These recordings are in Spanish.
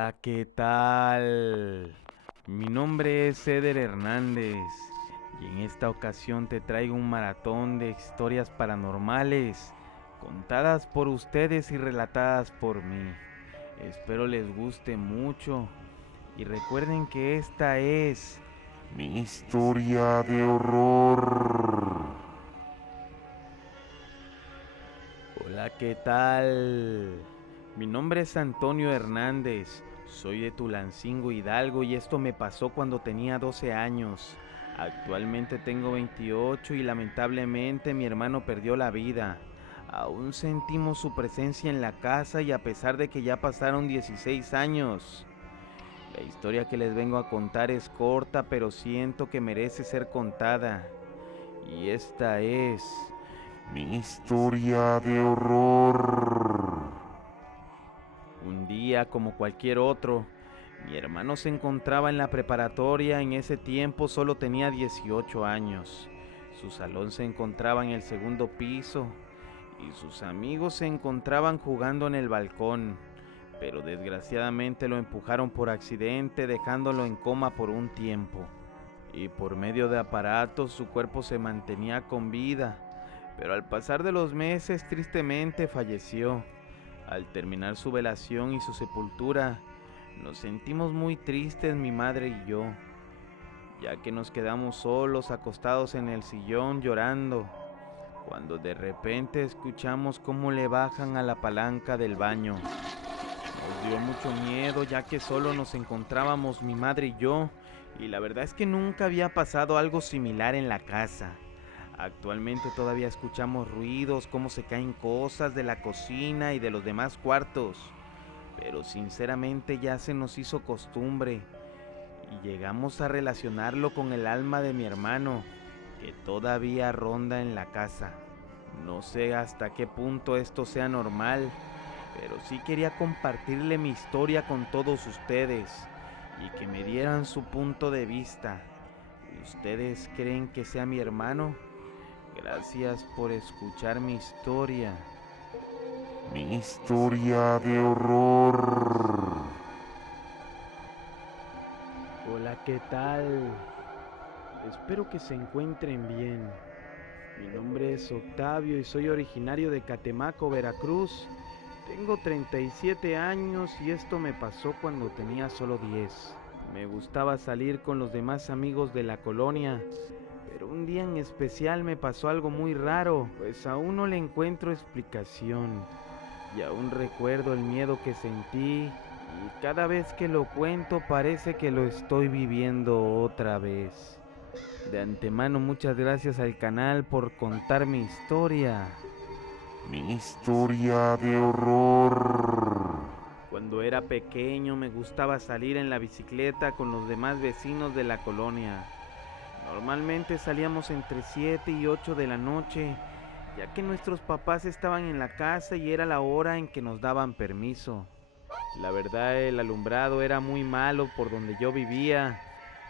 Hola, ¿qué tal? Mi nombre es Eder Hernández y en esta ocasión te traigo un maratón de historias paranormales contadas por ustedes y relatadas por mí. Espero les guste mucho y recuerden que esta es Mi historia de horror. Hola, ¿qué tal? Mi nombre es Antonio Hernández, soy de Tulancingo, Hidalgo y esto me pasó cuando tenía 12 años. Actualmente tengo 28 y lamentablemente mi hermano perdió la vida. Aún sentimos su presencia en la casa y a pesar de que ya pasaron 16 años. La historia que les vengo a contar es corta, pero siento que merece ser contada. Y esta es... Mi historia de horror. Un día como cualquier otro, mi hermano se encontraba en la preparatoria. En ese tiempo solo tenía 18 años. Su salón se encontraba en el segundo piso y sus amigos se encontraban jugando en el balcón, pero desgraciadamente lo empujaron por accidente, dejándolo en coma por un tiempo. Y por medio de aparatos su cuerpo se mantenía con vida, pero al pasar de los meses tristemente falleció. Al terminar su velación y su sepultura, nos sentimos muy tristes mi madre y yo, ya que nos quedamos solos acostados en el sillón llorando, cuando de repente escuchamos cómo le bajan a la palanca del baño. Nos dio mucho miedo ya que solo nos encontrábamos mi madre y yo, y la verdad es que nunca había pasado algo similar en la casa. Actualmente todavía escuchamos ruidos, cómo se caen cosas de la cocina y de los demás cuartos, pero sinceramente ya se nos hizo costumbre y llegamos a relacionarlo con el alma de mi hermano, que todavía ronda en la casa. No sé hasta qué punto esto sea normal, pero sí quería compartirle mi historia con todos ustedes y que me dieran su punto de vista. ¿Ustedes creen que sea mi hermano? Gracias por escuchar mi historia. Mi historia de horror. Hola, ¿qué tal? Espero que se encuentren bien. Mi nombre es Octavio y soy originario de Catemaco, Veracruz. Tengo 37 años y esto me pasó cuando tenía solo 10. Me gustaba salir con los demás amigos de la colonia, pero un día en especial me pasó algo muy raro, pues aún no le encuentro explicación. Y aún recuerdo el miedo que sentí y cada vez que lo cuento parece que lo estoy viviendo otra vez. De antemano muchas gracias al canal por contar mi historia. Mi historia de horror. Cuando era pequeño me gustaba salir en la bicicleta con los demás vecinos de la colonia. Normalmente salíamos entre 7 y 8 de la noche, ya que nuestros papás estaban en la casa y era la hora en que nos daban permiso. La verdad, el alumbrado era muy malo por donde yo vivía.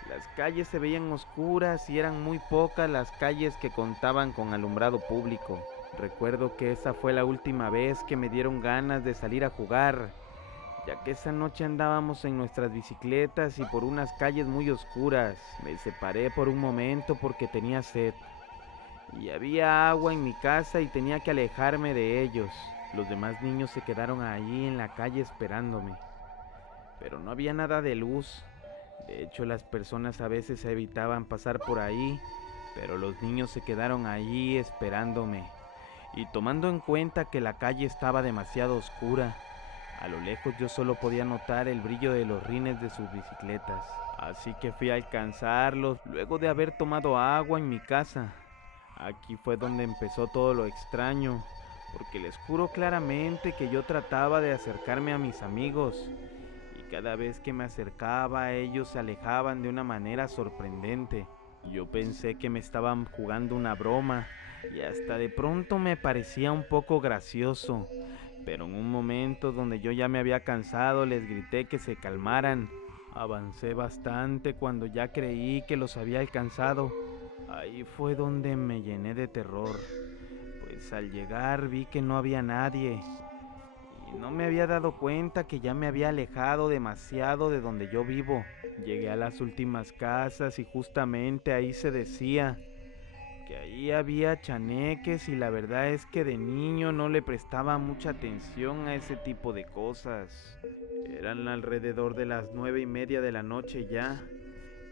Las calles se veían oscuras y eran muy pocas las calles que contaban con alumbrado público. Recuerdo que esa fue la última vez que me dieron ganas de salir a jugar, ya que esa noche andábamos en nuestras bicicletas y por unas calles muy oscuras. Me separé por un momento porque tenía sed y había agua en mi casa y tenía que alejarme de ellos. Los demás niños se quedaron ahí en la calle esperándome, pero no había nada de luz. De hecho, las personas a veces evitaban pasar por ahí, pero los niños se quedaron allí esperándome. Y tomando en cuenta que la calle estaba demasiado oscura, a lo lejos yo solo podía notar el brillo de los rines de sus bicicletas. Así que fui a alcanzarlos luego de haber tomado agua en mi casa. Aquí fue donde empezó todo lo extraño, porque les juro claramente que yo trataba de acercarme a mis amigos, y cada vez que me acercaba ellos se alejaban de una manera sorprendente. Yo pensé que me estaban jugando una broma y hasta de pronto me parecía un poco gracioso, pero en un momento donde yo ya me había cansado les grité que se calmaran. Avancé bastante cuando ya creí que los había alcanzado. Ahí fue donde me llené de terror, pues al llegar vi que no había nadie y no me había dado cuenta que ya me había alejado demasiado de donde yo vivo. Llegué a las últimas casas y justamente ahí se decía que ahí había chaneques, y la verdad es que de niño no le prestaba mucha atención a ese tipo de cosas. Eran alrededor de las 9:30 de la noche ya,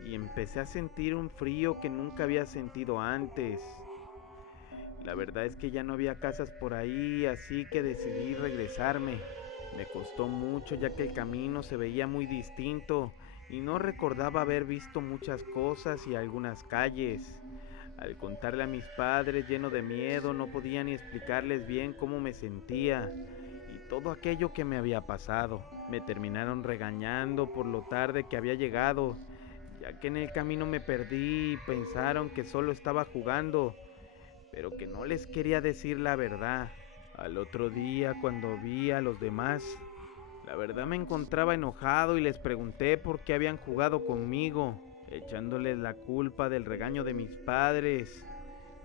y empecé a sentir un frío que nunca había sentido antes. La verdad es que ya no había casas por ahí, así que decidí regresarme. Me costó mucho ya que el camino se veía muy distinto y no recordaba haber visto muchas cosas y algunas calles. Al contarle a mis padres lleno de miedo, no podía ni explicarles bien cómo me sentía y todo aquello que me había pasado. Me terminaron regañando por lo tarde que había llegado, ya que en el camino me perdí y pensaron que solo estaba jugando, pero que no les quería decir la verdad. Al otro día, cuando vi a los demás, la verdad me encontraba enojado y les pregunté por qué habían jugado conmigo, echándoles la culpa del regaño de mis padres.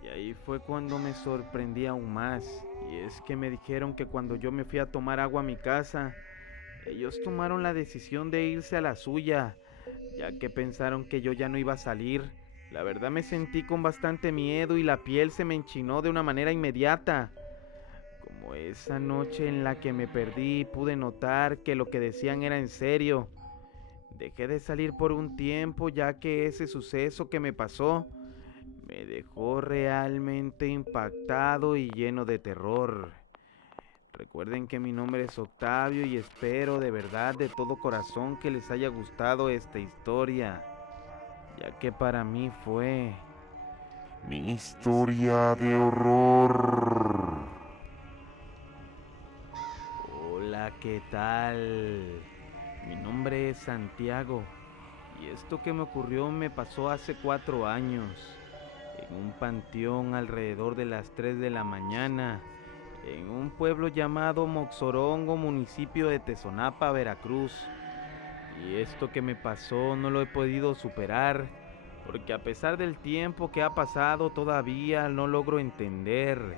Y ahí fue cuando me sorprendí aún más. Y es que me dijeron que cuando yo me fui a tomar agua a mi casa, ellos tomaron la decisión de irse a la suya, ya que pensaron que yo ya no iba a salir. La verdad me sentí con bastante miedo y la piel se me enchinó de una manera inmediata. Como esa noche en la que me perdí, pude notar que lo que decían era en serio. Dejé de salir por un tiempo, ya que ese suceso que me pasó me dejó realmente impactado y lleno de terror. Recuerden que mi nombre es Octavio y espero de verdad de todo corazón que les haya gustado esta historia, ya que para mí fue... Mi historia de horror. Hola, ¿qué tal? Mi nombre es Santiago y esto que me ocurrió me pasó hace 4 años, en un panteón alrededor de las 3 de la mañana, en un pueblo llamado Moxorongo, municipio de Tezonapa, Veracruz. Y esto que me pasó no lo he podido superar, porque a pesar del tiempo que ha pasado todavía no logro entender.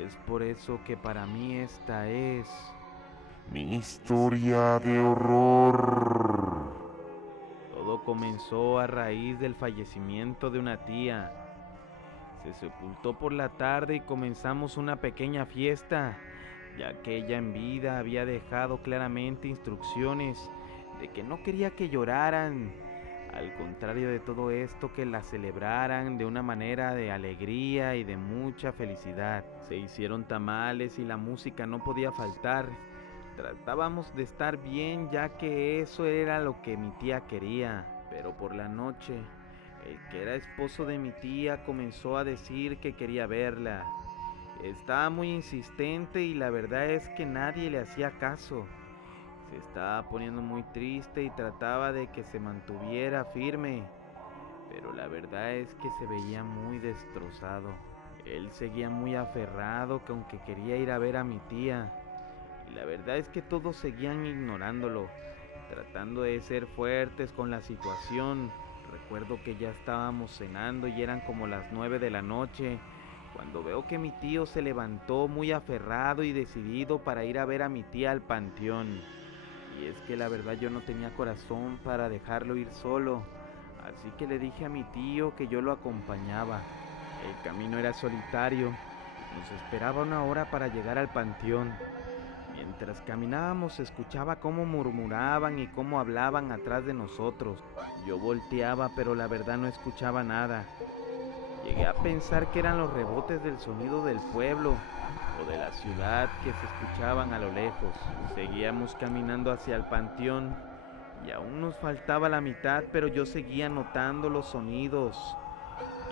Es por eso que para mí esta es... Mi historia de horror. Todo comenzó a raíz del fallecimiento de una tía. Se sepultó por la tarde y comenzamos una pequeña fiesta, ya que ella en vida había dejado claramente instrucciones de que no quería que lloraran. Al contrario de todo esto, que la celebraran de una manera de alegría y de mucha felicidad. Se hicieron tamales y la música no podía faltar. Tratábamos de estar bien, ya que eso era lo que mi tía quería. Pero por la noche, el que era esposo de mi tía comenzó a decir que quería verla. Estaba muy insistente y la verdad es que nadie le hacía caso. Se estaba poniendo muy triste y trataba de que se mantuviera firme, pero la verdad es que se veía muy destrozado. Él seguía muy aferrado, que aunque quería ir a ver a mi tía, y la verdad es que todos seguían ignorándolo, tratando de ser fuertes con la situación. Recuerdo que ya estábamos cenando y eran como las 9 de la noche, cuando veo que mi tío se levantó muy aferrado y decidido para ir a ver a mi tía al panteón. Y es que la verdad yo no tenía corazón para dejarlo ir solo, así que le dije a mi tío que yo lo acompañaba. El camino era solitario, nos esperaba 1 hora para llegar al panteón. Mientras caminábamos se escuchaba cómo murmuraban y cómo hablaban atrás de nosotros. Yo volteaba, pero la verdad no escuchaba nada. Llegué a pensar que eran los rebotes del sonido del pueblo o de la ciudad que se escuchaban a lo lejos. Seguíamos caminando hacia el panteón y aún nos faltaba la mitad, pero yo seguía notando los sonidos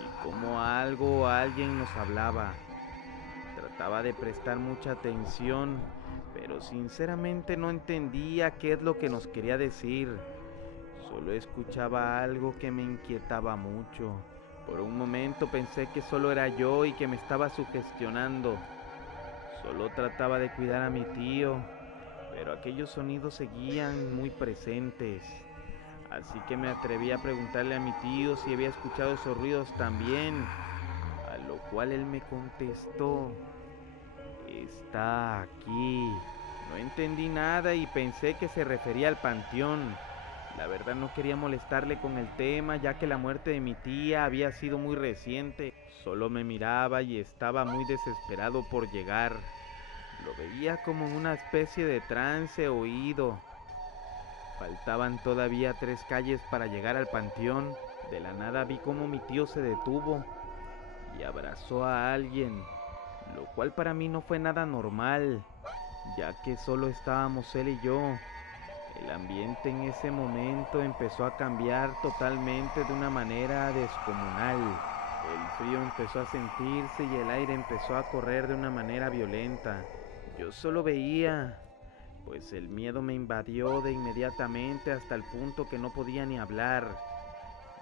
y como algo o alguien nos hablaba. Trataba de prestar mucha atención, pero sinceramente no entendía qué es lo que nos quería decir. Solo escuchaba algo que me inquietaba mucho. Por un momento pensé que solo era yo y que me estaba sugestionando. Solo trataba de cuidar a mi tío, pero aquellos sonidos seguían muy presentes. Así que me atreví a preguntarle a mi tío si había escuchado esos ruidos también, a lo cual él me contestó: está aquí. No entendí nada y pensé que se refería al panteón. La verdad no quería molestarle con el tema, ya que la muerte de mi tía había sido muy reciente. Solo me miraba y estaba muy desesperado por llegar. Lo veía como en una especie de trance oído. Faltaban todavía 3 calles para llegar al panteón. De la nada vi cómo mi tío se detuvo y abrazó a alguien, lo cual para mí no fue nada normal, ya que solo estábamos él y yo. El ambiente en ese momento empezó a cambiar totalmente de una manera descomunal. El frío empezó a sentirse y el aire empezó a correr de una manera violenta. Yo solo veía, pues el miedo me invadió de inmediatamente hasta el punto que no podía ni hablar.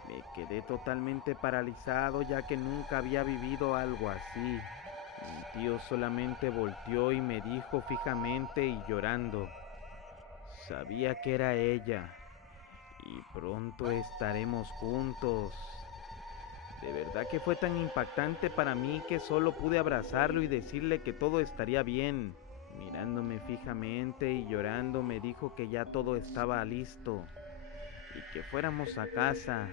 Me quedé totalmente paralizado ya que nunca había vivido algo así. Mi tío solamente volteó y me dijo fijamente y llorando: sabía que era ella y pronto estaremos juntos. De verdad que fue tan impactante para mí que solo pude abrazarlo y decirle que todo estaría bien. Mirándome fijamente y llorando me dijo que ya todo estaba listo y que fuéramos a casa.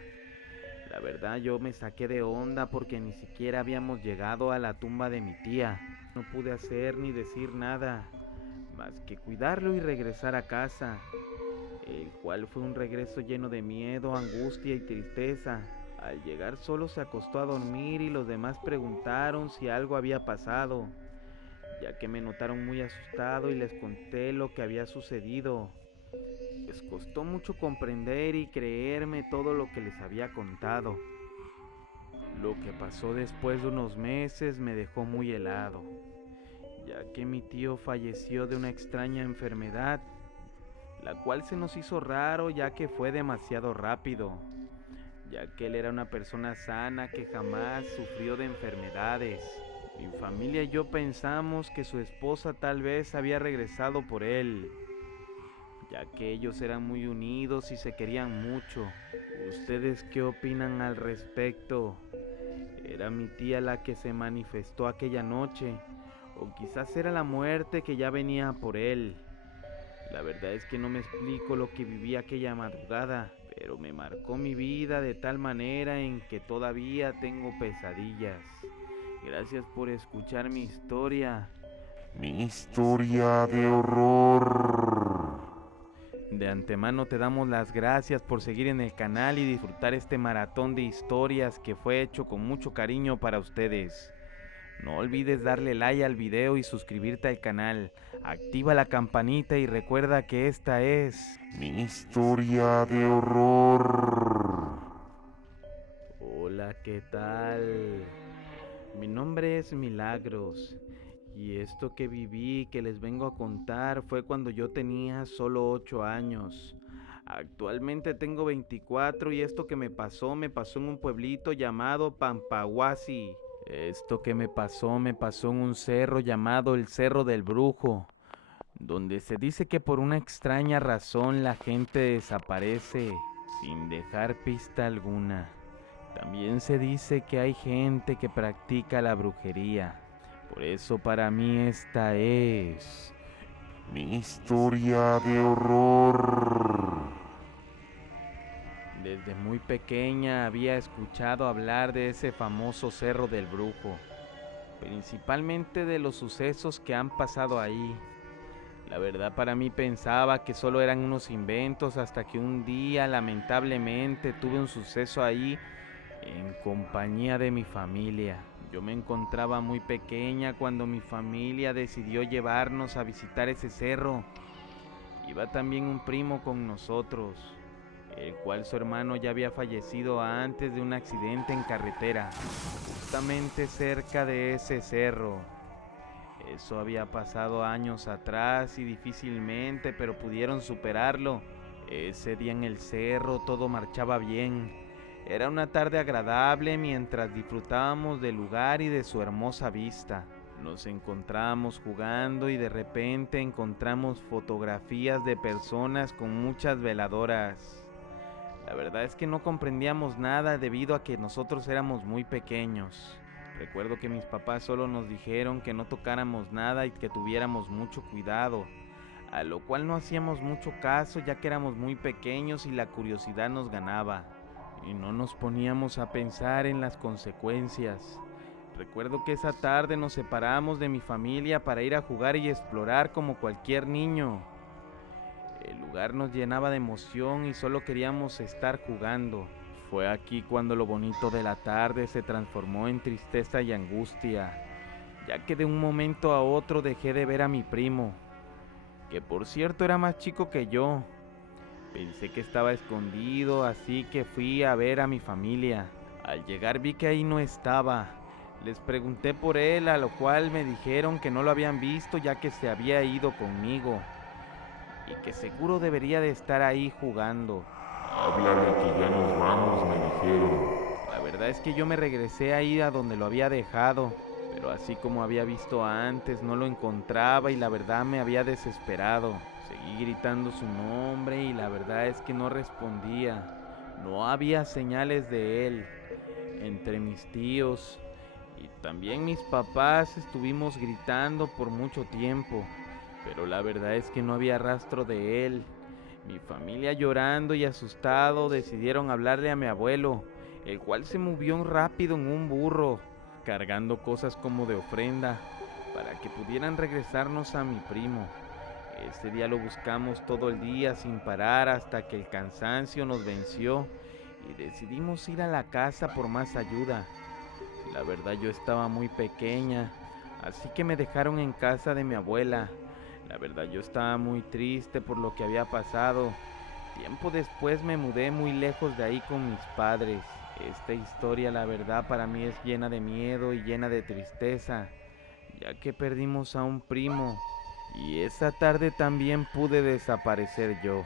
La verdad yo me saqué de onda porque ni siquiera habíamos llegado a la tumba de mi tía. No pude hacer ni decir nada más que cuidarlo y regresar a casa, el cual fue un regreso lleno de miedo, angustia y tristeza. Al llegar solo se acostó a dormir y los demás preguntaron si algo había pasado, ya que me notaron muy asustado y les conté lo que había sucedido. Les costó mucho comprender y creerme todo lo que les había contado. Lo que pasó después de unos meses me dejó muy helado, ya que mi tío falleció de una extraña enfermedad, la cual se nos hizo raro ya que fue demasiado rápido, ya que él era una persona sana que jamás sufrió de enfermedades. Mi familia y yo pensamos que su esposa tal vez había regresado por él, ya que ellos eran muy unidos y se querían mucho. ¿Ustedes qué opinan al respecto? ¿Era mi tía la que se manifestó aquella noche? ¿O quizás era la muerte que ya venía por él? La verdad es que no me explico lo que viví aquella madrugada, pero me marcó mi vida de tal manera en que todavía tengo pesadillas. Gracias por escuchar mi historia. Mi historia de horror. De antemano te damos las gracias por seguir en el canal y disfrutar este maratón de historias que fue hecho con mucho cariño para ustedes. No olvides darle like al video y suscribirte al canal. Activa la campanita y recuerda que esta es Mi historia de horror. Hola, ¿qué tal? Mi nombre es Milagros y esto que viví que les vengo a contar fue cuando yo tenía solo 8 años. Actualmente tengo 24 y esto que me pasó en un pueblito llamado Pampahuasi. Esto que me pasó en un cerro llamado el Cerro del Brujo, donde se dice que por una extraña razón la gente desaparece sin dejar pista alguna. También se dice que hay gente que practica la brujería. Por eso para mí esta es Mi historia de horror. Desde muy pequeña había escuchado hablar de ese famoso Cerro del Brujo, principalmente de los sucesos que han pasado ahí. La verdad para mí pensaba que solo eran unos inventos hasta que un día lamentablemente tuve un suceso ahí en compañía de mi familia. Yo me encontraba muy pequeña cuando mi familia decidió llevarnos a visitar ese cerro. Iba también un primo con nosotros, el cual su hermano ya había fallecido antes de un accidente en carretera, justamente cerca de ese cerro. Eso había pasado años atrás y difícilmente, pero pudieron superarlo. Ese día en el cerro todo marchaba bien. Era una tarde agradable mientras disfrutábamos del lugar y de su hermosa vista. Nos encontramos jugando y de repente encontramos fotografías de personas con muchas veladoras. La verdad es que no comprendíamos nada debido a que nosotros éramos muy pequeños. Recuerdo que mis papás solo nos dijeron que no tocáramos nada y que tuviéramos mucho cuidado. a lo cual no hacíamos mucho caso ya que éramos muy pequeños y la curiosidad nos ganaba, y no nos poníamos a pensar en las consecuencias. Recuerdo que esa tarde nos separamos de mi familia para ir a jugar y explorar como cualquier niño. El lugar nos llenaba de emoción y solo queríamos estar jugando. Fue aquí cuando lo bonito de la tarde se transformó en tristeza y angustia, ya que de un momento a otro dejé de ver a mi primo, que por cierto era más chico que yo. Pensé que estaba escondido, así que fui a ver a mi familia. Al llegar vi que ahí no estaba. Les pregunté por él, a lo cual me dijeron que no lo habían visto ya que se había ido conmigo y que seguro debería de estar ahí jugando. Háblale que ya nos vamos, me dijeron. La verdad es que yo me regresé ahí a donde lo había dejado, pero así como había visto antes, no lo encontraba y la verdad me había desesperado. Seguí gritando su nombre y la verdad es que no respondía. No había señales de él. Entre mis tíos y también mis papás estuvimos gritando por mucho tiempo, pero la verdad es que no había rastro de él. Mi familia, llorando y asustado, decidieron hablarle a mi abuelo, el cual se movió rápido en un burro, cargando cosas como de ofrenda, para que pudieran regresarnos a mi primo. Ese día lo buscamos todo el día sin parar hasta que el cansancio nos venció y decidimos ir a la casa por más ayuda. La verdad yo estaba muy pequeña, así que me dejaron en casa de mi abuela. La verdad yo estaba muy triste por lo que había pasado. Tiempo después me mudé muy lejos de ahí con mis padres. Esta historia la verdad para mí es llena de miedo y llena de tristeza, ya que perdimos a un primo y esa tarde también pude desaparecer yo.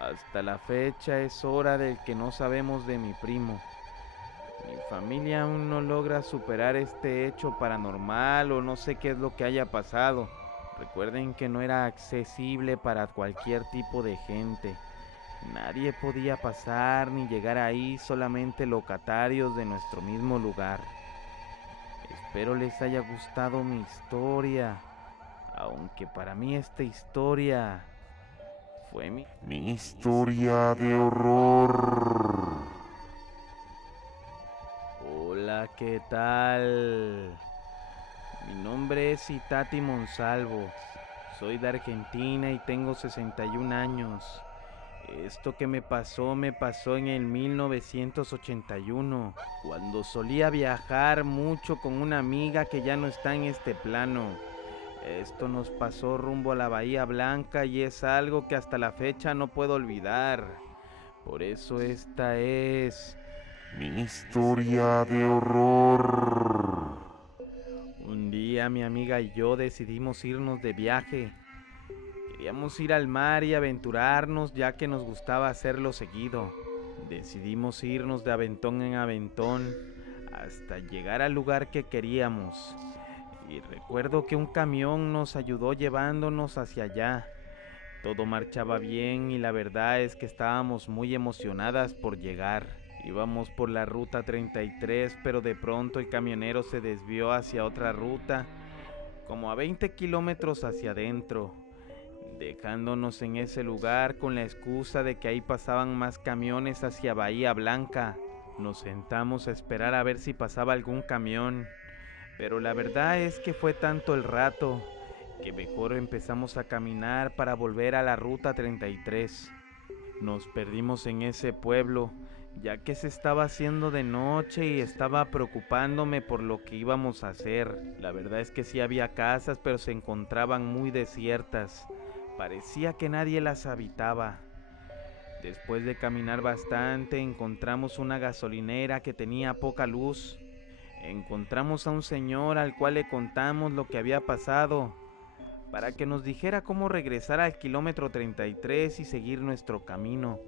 Hasta la fecha es hora del que no sabemos de mi primo. Mi familia aún no logra superar este hecho paranormal o no sé qué es lo que haya pasado. Recuerden que no era accesible para cualquier tipo de gente. Nadie podía pasar ni llegar ahí, solamente locatarios de nuestro mismo lugar. Espero les haya gustado mi historia, aunque para mí esta historia fue Mi historia de horror. Hola, ¿qué tal? Mi nombre es Itati Monsalvo. Soy de Argentina y tengo 61 años. Esto que me pasó en el 1981, cuando solía viajar mucho con una amiga que ya no está en este plano. Esto nos pasó rumbo a la Bahía Blanca y es algo que hasta la fecha no puedo olvidar. Por eso esta es Mi historia de horror. un día mi amiga y yo decidimos irnos de viaje. Queríamos ir al mar y aventurarnos ya que nos gustaba hacerlo seguido. Decidimos irnos de aventón en aventón hasta llegar al lugar que queríamos. Y recuerdo que un camión nos ayudó llevándonos hacia allá. Todo marchaba bien y la verdad es que estábamos muy emocionadas por llegar. Íbamos por la ruta 33, pero de pronto el camionero se desvió hacia otra ruta, como a 20 kilómetros hacia adentro, dejándonos en ese lugar con la excusa de que ahí pasaban más camiones hacia Bahía Blanca. Nos sentamos a esperar a ver si pasaba algún camión, pero la verdad es que fue tanto el rato que mejor empezamos a caminar para volver a la ruta 33. Nos perdimos en ese pueblo, ya que se estaba haciendo de noche y estaba preocupándome por lo que íbamos a hacer. La verdad es que sí había casas, pero se encontraban muy desiertas. Parecía que nadie las habitaba. Después de caminar bastante, encontramos una gasolinera que tenía poca luz. Encontramos a un señor al cual le contamos lo que había pasado, para que nos dijera cómo regresar al kilómetro 33 y seguir nuestro camino.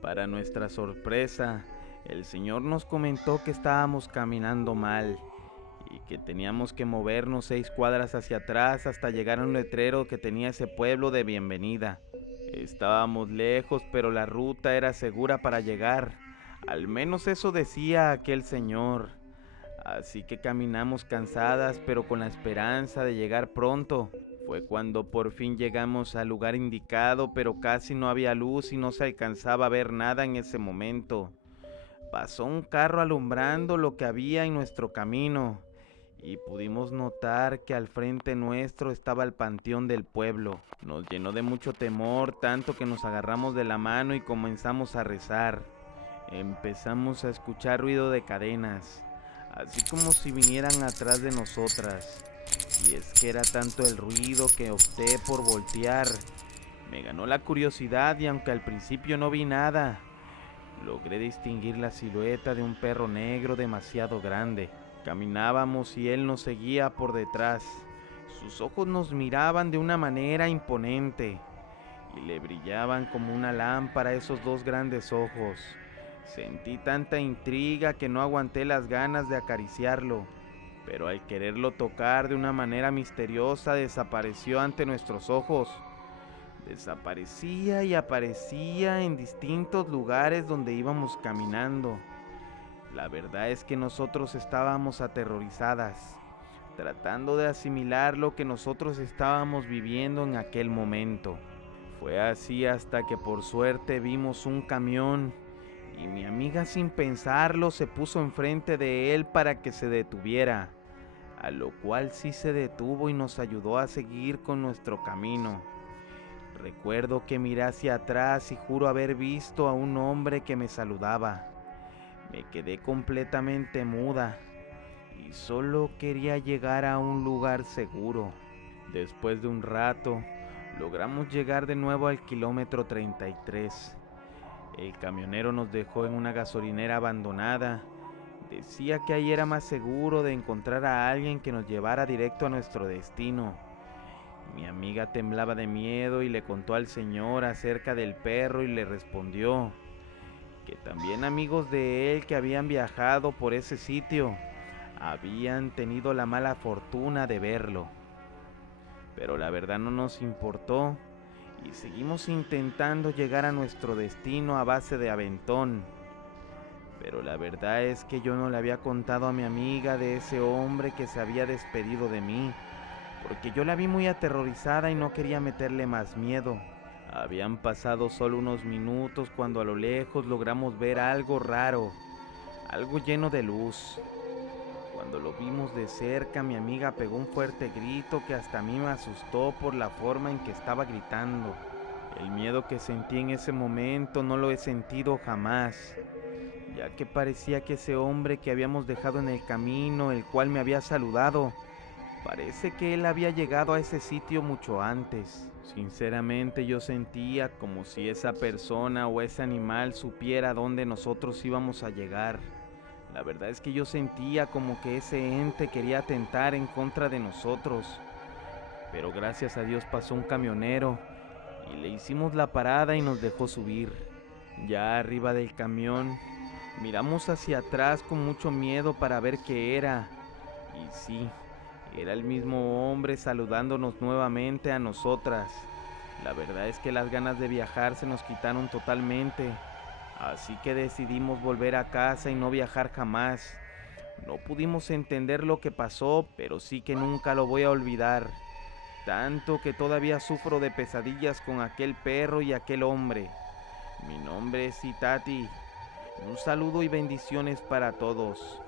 Para nuestra sorpresa, el señor nos comentó que estábamos caminando mal y que teníamos que movernos 6 cuadras hacia atrás hasta llegar a un letrero que tenía ese pueblo de bienvenida. Estábamos lejos, pero la ruta era segura para llegar. Al menos eso decía aquel señor. Así que caminamos cansadas, pero con la esperanza de llegar pronto. Fue cuando por fin llegamos al lugar indicado, pero casi no había luz y no se alcanzaba a ver nada en ese momento. Pasó un carro alumbrando lo que había en nuestro camino y pudimos notar que al frente nuestro estaba el panteón del pueblo. Nos llenó de mucho temor, tanto que nos agarramos de la mano y comenzamos a rezar. Empezamos a escuchar ruido de cadenas, así como si vinieran atrás de nosotras. Y es que era tanto el ruido que opté por voltear. Me ganó la curiosidad y aunque al principio no vi nada, logré distinguir la silueta de un perro negro demasiado grande. Caminábamos y él nos seguía por detrás. Sus ojos nos miraban de una manera imponente y le brillaban como una lámpara esos dos grandes ojos. Sentí tanta intriga que no aguanté las ganas de acariciarlo, pero al quererlo tocar de una manera misteriosa desapareció ante nuestros ojos. Desaparecía y aparecía en distintos lugares donde íbamos caminando. La verdad es que nosotros estábamos aterrorizadas, tratando de asimilar lo que nosotros estábamos viviendo en aquel momento. Fue así hasta que por suerte vimos un camión y mi amiga sin pensarlo se puso enfrente de él para que se detuviera, a lo cual sí se detuvo y nos ayudó a seguir con nuestro camino. Recuerdo que miré hacia atrás y juro haber visto a un hombre que me saludaba. Me quedé completamente muda y solo quería llegar a un lugar seguro. Después de un rato, logramos llegar de nuevo al kilómetro 33. El camionero nos dejó en una gasolinera abandonada. Decía que ahí era más seguro de encontrar a alguien que nos llevara directo a nuestro destino. Mi amiga temblaba de miedo y le contó al señor acerca del perro y le respondió que también amigos de él que habían viajado por ese sitio habían tenido la mala fortuna de verlo. Pero la verdad no nos importó y seguimos intentando llegar a nuestro destino a base de aventón. Pero la verdad es que yo no le había contado a mi amiga de ese hombre que se había despedido de mí, porque yo la vi muy aterrorizada y no quería meterle más miedo. Habían pasado solo unos minutos cuando a lo lejos logramos ver algo raro, algo lleno de luz. Cuando lo vimos de cerca, mi amiga pegó un fuerte grito que hasta a mí me asustó por la forma en que estaba gritando. El miedo que sentí en ese momento no lo he sentido jamás, ya que parecía que ese hombre que habíamos dejado en el camino, el cual me había saludado, parece que él había llegado a ese sitio mucho antes. Sinceramente yo sentía como si esa persona o ese animal supiera dónde nosotros íbamos a llegar. La verdad es que yo sentía como que ese ente quería atentar en contra de nosotros. Pero gracias a Dios pasó un camionero y le hicimos la parada y nos dejó subir. Ya arriba del camión, miramos hacia atrás con mucho miedo para ver qué era. Y sí, era el mismo hombre saludándonos nuevamente a nosotras. La verdad es que las ganas de viajar se nos quitaron totalmente. Así que decidimos volver a casa y no viajar jamás. No pudimos entender lo que pasó, pero sí que nunca lo voy a olvidar. Tanto que todavía sufro de pesadillas con aquel perro y aquel hombre. Mi nombre es Itati. Un saludo y bendiciones para todos.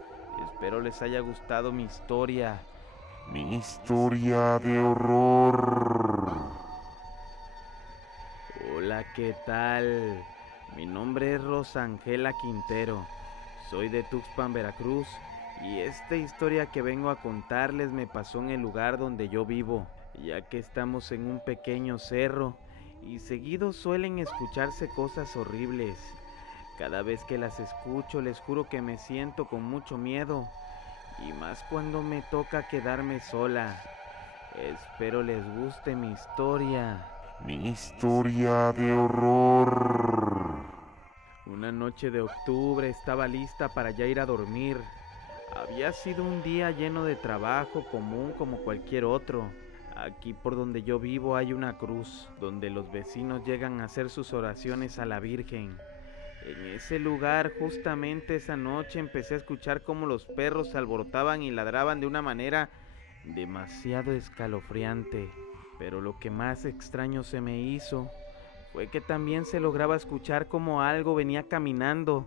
Espero les haya gustado mi historia. Mi historia de horror. Hola, ¿qué tal? Mi nombre es Rosangela Quintero. Soy de Tuxpan, Veracruz, y esta historia que vengo a contarles me pasó en el lugar donde yo vivo, ya que estamos en un pequeño cerro y seguido suelen escucharse cosas horribles. Cada vez que las escucho les juro que me siento con mucho miedo, y más cuando me toca quedarme sola. Espero les guste mi historia. Mi historia de horror. Una noche de octubre estaba lista para ya ir a dormir. Había sido un día lleno de trabajo común como cualquier otro. Aquí por donde yo vivo hay una cruz, donde los vecinos llegan a hacer sus oraciones a la Virgen. En ese lugar, justamente esa noche, empecé a escuchar cómo los perros se alborotaban y ladraban de una manera demasiado escalofriante. Pero lo que más extraño se me hizo fue que también se lograba escuchar como algo venía caminando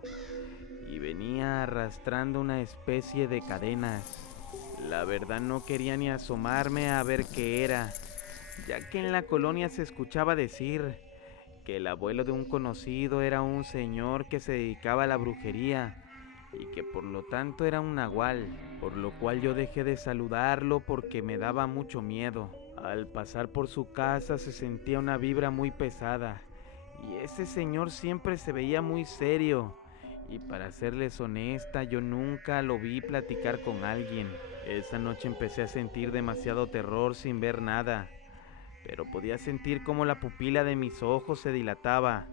y venía arrastrando una especie de cadenas. La verdad no quería ni asomarme a ver qué era, ya que en la colonia se escuchaba decir que el abuelo de un conocido era un señor que se dedicaba a la brujería y que por lo tanto era un nahual, por lo cual yo dejé de saludarlo porque me daba mucho miedo. Al pasar por su casa se sentía una vibra muy pesada y ese señor siempre se veía muy serio. Y para serles honesta, yo nunca lo vi platicar con alguien. Esa noche empecé a sentir demasiado terror sin ver nada, pero podía sentir cómo la pupila de mis ojos se dilataba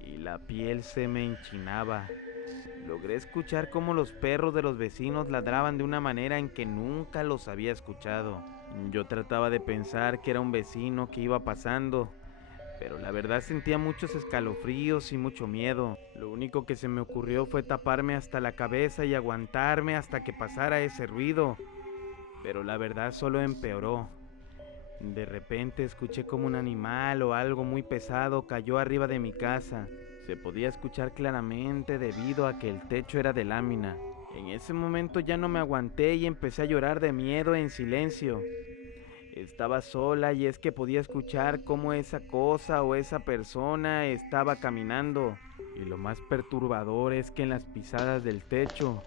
y la piel se me enchinaba. Logré escuchar cómo los perros de los vecinos ladraban de una manera en que nunca los había escuchado. Yo trataba de pensar que era un vecino que iba pasando, pero la verdad sentía muchos escalofríos y mucho miedo. Lo único que se me ocurrió fue taparme hasta la cabeza y aguantarme hasta que pasara ese ruido, pero la verdad solo empeoró. De repente escuché como un animal o algo muy pesado cayó arriba de mi casa. Se podía escuchar claramente debido a que el techo era de lámina. En ese momento ya no me aguanté y empecé a llorar de miedo en silencio. Estaba sola y es que podía escuchar cómo esa cosa o esa persona estaba caminando. Y lo más perturbador es que en las pisadas del techo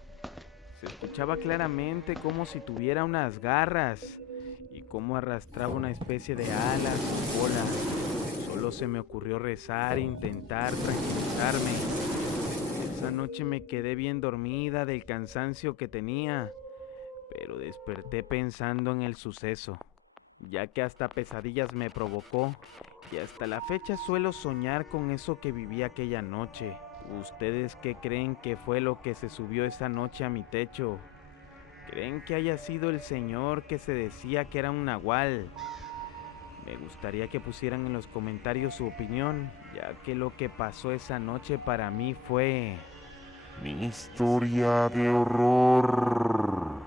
se escuchaba claramente como si tuviera unas garras y cómo arrastraba una especie de alas o cola. Solo se me ocurrió rezar e intentar tranquilizarme. Esa noche me quedé bien dormida del cansancio que tenía, pero desperté pensando en el suceso, ya que hasta pesadillas me provocó y hasta la fecha suelo soñar con eso que viví aquella noche. ¿Ustedes qué creen que fue lo que se subió esa noche a mi techo? ¿Creen que haya sido el señor que se decía que era un nahual? Me gustaría que pusieran en los comentarios su opinión, ya que lo que pasó esa noche para mí fue Mi historia de horror.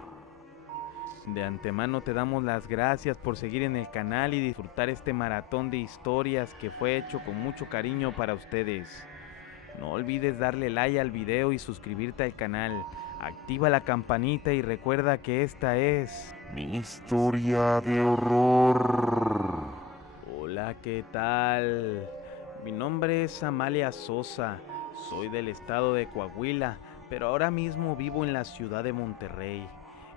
De antemano te damos las gracias por seguir en el canal y disfrutar este maratón de historias que fue hecho con mucho cariño para ustedes. No olvides darle like al video y suscribirte al canal. Activa la campanita y recuerda que esta es Mi historia de horror. Hola, ¿qué tal? Mi nombre es Amalia Sosa, soy del estado de Coahuila, pero ahora mismo vivo en la ciudad de Monterrey.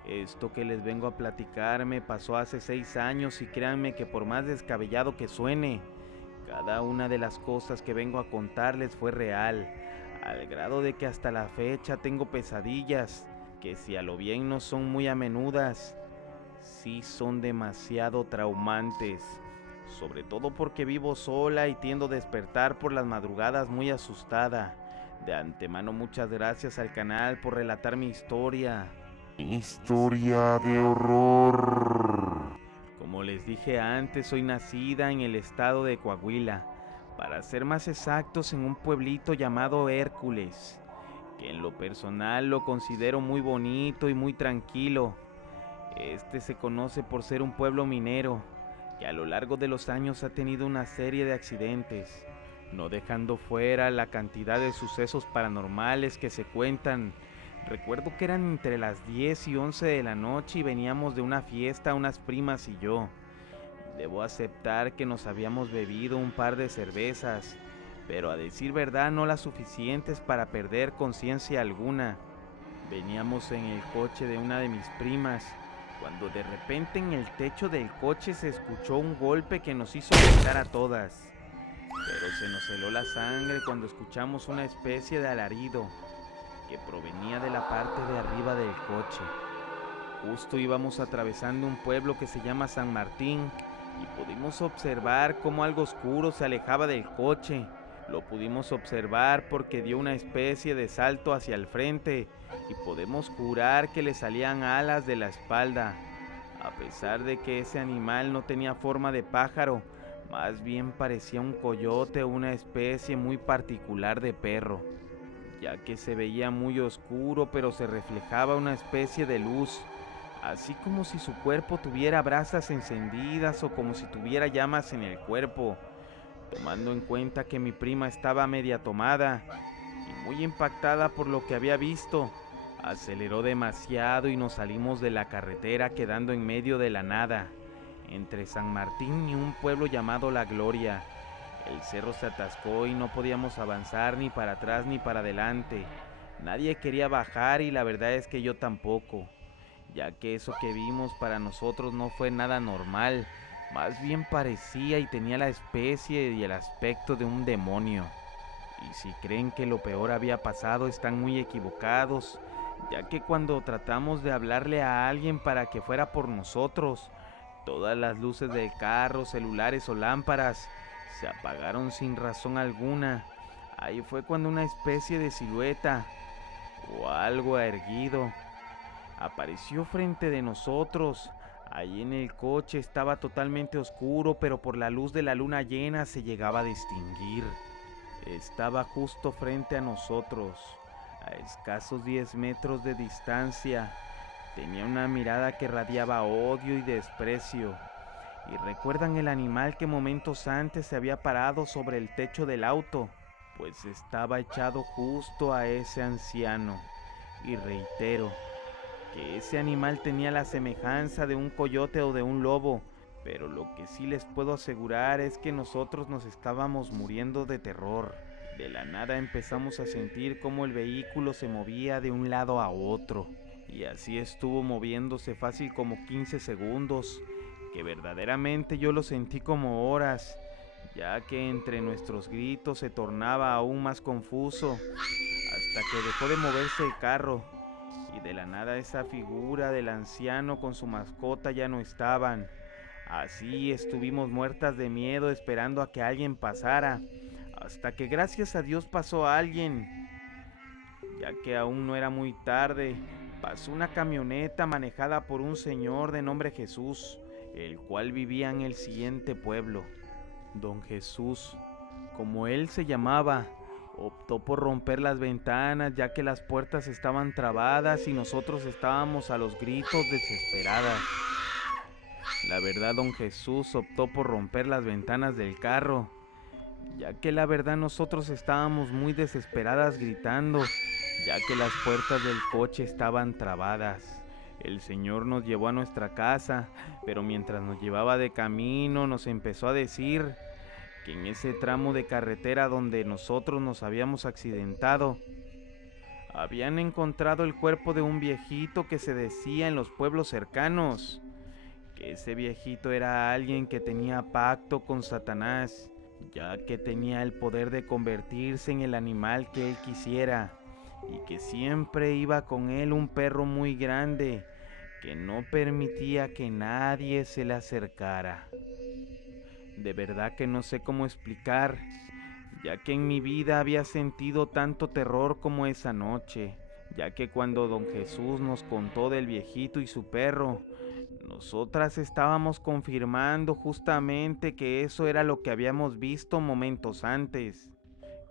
Esto que les vengo a platicar me pasó hace 6 años y créanme que por más descabellado que suene, cada una de las cosas que vengo a contarles fue real, al grado de que hasta la fecha tengo pesadillas, que si a lo bien no son muy a menudas, sí son demasiado traumantes. Sobre todo porque vivo sola y tiendo a despertar por las madrugadas muy asustada. De antemano muchas gracias al canal por relatar mi historia. Mi historia de horror. Como les dije antes, soy nacida en el estado de Coahuila, para ser más exactos en un pueblito llamado Hércules, que en lo personal lo considero muy bonito y muy tranquilo. Este se conoce por ser un pueblo minero, que a lo largo de los años ha tenido una serie de accidentes, no dejando fuera la cantidad de sucesos paranormales que se cuentan. Recuerdo que eran entre las 10 y 11 de la noche y veníamos de una fiesta unas primas y yo. Debo aceptar que nos habíamos bebido un par de cervezas, pero a decir verdad no las suficientes para perder conciencia alguna. Veníamos en el coche de una de mis primas, cuando de repente en el techo del coche se escuchó un golpe que nos hizo gritar a todas. Pero se nos heló la sangre cuando escuchamos una especie de alarido que provenía de la parte de arriba del coche. Justo íbamos atravesando un pueblo que se llama San Martín y pudimos observar cómo algo oscuro se alejaba del coche. Lo pudimos observar porque dio una especie de salto hacia el frente y podemos jurar que le salían alas de la espalda. A pesar de que ese animal no tenía forma de pájaro, más bien parecía un coyote o una especie muy particular de perro, ya que se veía muy oscuro pero se reflejaba una especie de luz. así como si su cuerpo tuviera brasas encendidas o como si tuviera llamas en el cuerpo. Tomando en cuenta que mi prima estaba media tomada y muy impactada por lo que había visto, aceleró demasiado y nos salimos de la carretera quedando en medio de la nada, entre San Martín y un pueblo llamado La Gloria. El cerro se atascó y no podíamos avanzar ni para atrás ni para adelante. Nadie quería bajar y la verdad es que yo tampoco, ya que eso que vimos para nosotros no fue nada normal, más bien parecía y tenía la especie y el aspecto de un demonio. Y si creen que lo peor había pasado, están muy equivocados, ya que cuando tratamos de hablarle a alguien para que fuera por nosotros, todas las luces del carro, celulares o lámparas se apagaron sin razón alguna. Ahí fue cuando una especie de silueta o algo erguido apareció frente de nosotros. Allí en el coche estaba totalmente oscuro, pero por la luz de la luna llena se llegaba a distinguir. Estaba justo frente a nosotros, a escasos 10 metros de distancia. Tenía una mirada que radiaba odio y desprecio. ¿Y recuerdan el animal que momentos antes se había parado sobre el techo del auto? Pues estaba echado justo a ese anciano. Y reitero, que ese animal tenía la semejanza de un coyote o de un lobo, pero lo que sí les puedo asegurar es que nosotros nos estábamos muriendo de terror. De la nada empezamos a sentir cómo el vehículo se movía de un lado a otro, y así estuvo moviéndose fácil como 15 segundos, que verdaderamente yo lo sentí como horas, ya que entre nuestros gritos se tornaba aún más confuso, hasta que dejó de moverse el carro. Y de la nada esa figura del anciano con su mascota ya no estaban. Así estuvimos muertas de miedo esperando a que alguien pasara, hasta que gracias a Dios pasó alguien, ya que aún no era muy tarde. Pasó una camioneta manejada por un señor de nombre Jesús, el cual vivía en el siguiente pueblo. Don Jesús, como él se llamaba, optó por romper las ventanas ya que las puertas estaban trabadas y nosotros estábamos a los gritos desesperadas. La verdad, don Jesús optó por romper las ventanas del carro, ya que la verdad nosotros estábamos muy desesperadas gritando, ya que las puertas del coche estaban trabadas. El señor nos llevó a nuestra casa, pero mientras nos llevaba de camino nos empezó a decir que en ese tramo de carretera donde nosotros nos habíamos accidentado, habían encontrado el cuerpo de un viejito que se decía en los pueblos cercanos, que ese viejito era alguien que tenía pacto con Satanás, ya que tenía el poder de convertirse en el animal que él quisiera, y que siempre iba con él un perro muy grande, que no permitía que nadie se le acercara. De verdad que no sé cómo explicar, ya que en mi vida había sentido tanto terror como esa noche, ya que cuando don Jesús nos contó del viejito y su perro, nosotras estábamos confirmando justamente que eso era lo que habíamos visto momentos antes.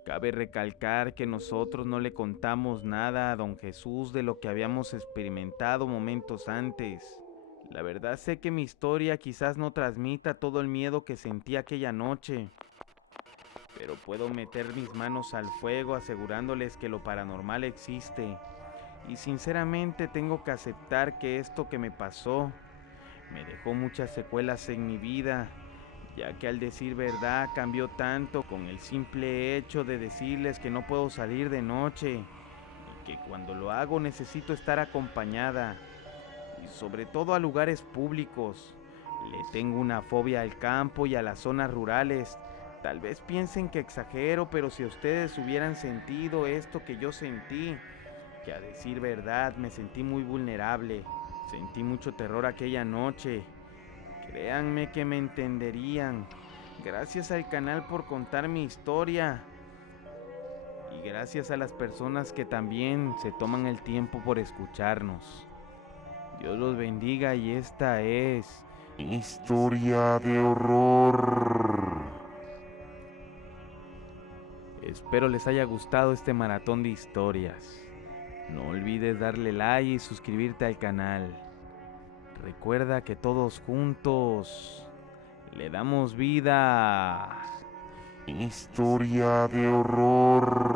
Cabe recalcar que nosotros no le contamos nada a don Jesús de lo que habíamos experimentado momentos antes. La verdad sé que mi historia quizás no transmita todo el miedo que sentí aquella noche, pero puedo meter mis manos al fuego asegurándoles que lo paranormal existe. Y sinceramente tengo que aceptar que esto que me pasó me dejó muchas secuelas en mi vida, ya que al decir verdad cambió tanto con el simple hecho de decirles que no puedo salir de noche y que cuando lo hago necesito estar acompañada, y sobre todo a lugares públicos. Le tengo una fobia al campo y a las zonas rurales. Tal vez piensen que exagero, pero si ustedes hubieran sentido esto que yo sentí, que a decir verdad me sentí muy vulnerable, sentí mucho terror aquella noche, créanme que me entenderían. Gracias al canal por contar mi historia y gracias a las personas que también se toman el tiempo por escucharnos. Dios los bendiga y esta es Historia de horror. Espero les haya gustado este maratón de historias. No olvides darle like y suscribirte al canal. Recuerda que todos juntos le damos vida. Historia de horror.